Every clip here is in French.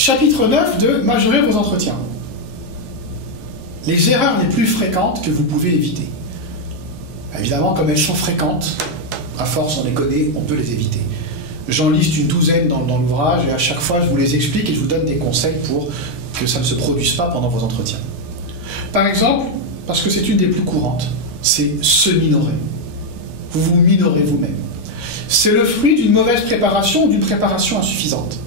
Chapitre 9 de majorer vos entretiens. Les erreurs les plus fréquentes que vous pouvez éviter. Évidemment, comme elles sont fréquentes, à force on les connaît, on peut les éviter. J'en liste une douzaine dans l'ouvrage et à chaque fois je vous les explique et je vous donne des conseils pour que ça ne se produise pas pendant vos entretiens. Par exemple, parce que c'est une des plus courantes, c'est se minorer. Vous vous minorez vous-même. C'est le fruit d'une mauvaise préparation ou d'une préparation insuffisante.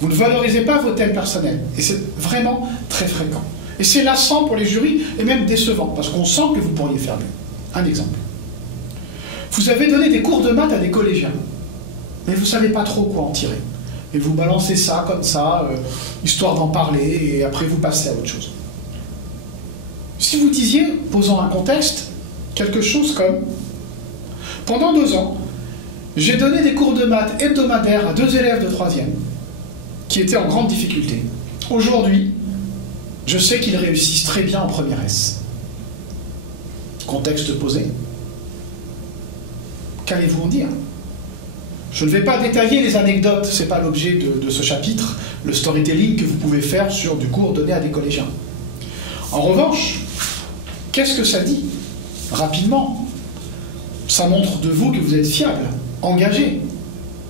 Vous ne valorisez pas vos thèmes personnels et c'est vraiment très fréquent. Et c'est lassant pour les jurys et même décevant parce qu'on sent que vous pourriez faire mieux. Un exemple. Vous avez donné des cours de maths à des collégiens, mais vous ne savez pas trop quoi en tirer. Et vous balancez ça comme ça, histoire d'en parler, et après vous passez à autre chose. Si vous disiez, posant un contexte, quelque chose comme « Pendant 2 ans, j'ai donné des cours de maths hebdomadaires à 2 élèves de 3e qui étaient en grande difficulté. Aujourd'hui, je sais qu'ils réussissent très bien en première S. » Contexte posé. Qu'allez-vous en dire? Je ne vais pas détailler les anecdotes, ce n'est pas l'objet de ce chapitre, le storytelling que vous pouvez faire sur du cours donné à des collégiens. En revanche, qu'est-ce que ça dit? Rapidement, ça montre de vous que vous êtes fiable, engagé.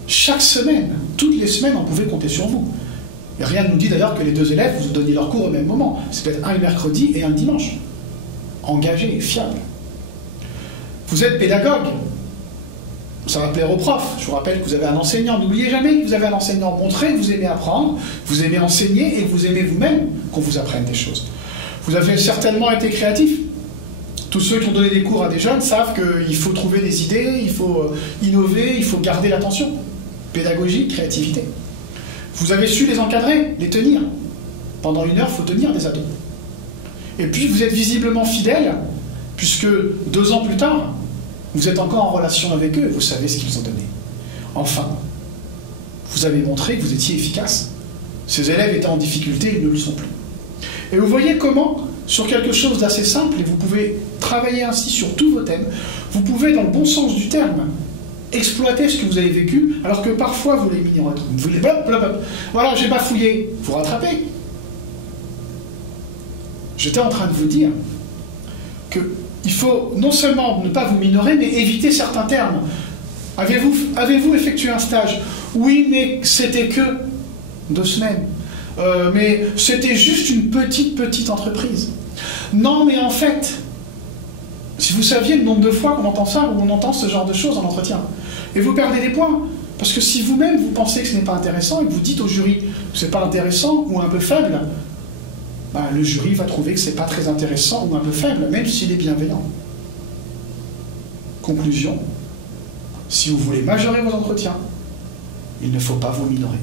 Chaque semaine, toutes les semaines, on pouvait compter sur vous. Et rien ne nous dit d'ailleurs que les 2 élèves vous donniez leur cours au même moment. C'est peut-être un le mercredi et un le dimanche. Engagé, fiable. Vous êtes pédagogue. Ça va plaire aux profs. Je vous rappelle que vous avez un enseignant. N'oubliez jamais que vous avez un enseignant. Montrez que vous aimez apprendre, vous aimez enseigner et que vous aimez vous-même qu'on vous apprenne des choses. Vous avez certainement été créatif. Tous ceux qui ont donné des cours à des jeunes savent qu'il faut trouver des idées, il faut innover, il faut garder l'attention. Pédagogie, créativité. Vous avez su les encadrer, les tenir. Pendant 1 heure, il faut tenir des ados. Et puis vous êtes visiblement fidèle, puisque 2 ans plus tard, vous êtes encore en relation avec eux, vous savez ce qu'ils vous ont donné. Enfin, vous avez montré que vous étiez efficace. Ces élèves étaient en difficulté, ils ne le sont plus. Et vous voyez comment, sur quelque chose d'assez simple, et vous pouvez travailler ainsi sur tous vos thèmes, vous pouvez, dans le bon sens du terme, exploiter ce que vous avez vécu, alors que parfois vous les minorez. Vous les voilà, j'ai bafouillé, vous rattrapez. J'étais en train de vous dire qu'il faut non seulement ne pas vous minorer, mais éviter certains termes. Avez-vous effectué un stage? Oui, mais c'était que 2 semaines. Mais c'était juste une petite entreprise. Non, mais en fait, si vous saviez le nombre de fois qu'on entend ça, ou on entend ce genre de choses en entretien, et vous perdez des points. Parce que si vous-même vous pensez que ce n'est pas intéressant, et que vous dites au jury que ce n'est pas intéressant ou un peu faible, ben, le jury va trouver que ce n'est pas très intéressant ou un peu faible, même s'il est bienveillant. Conclusion, si vous voulez majorer vos entretiens, il ne faut pas vous minorer.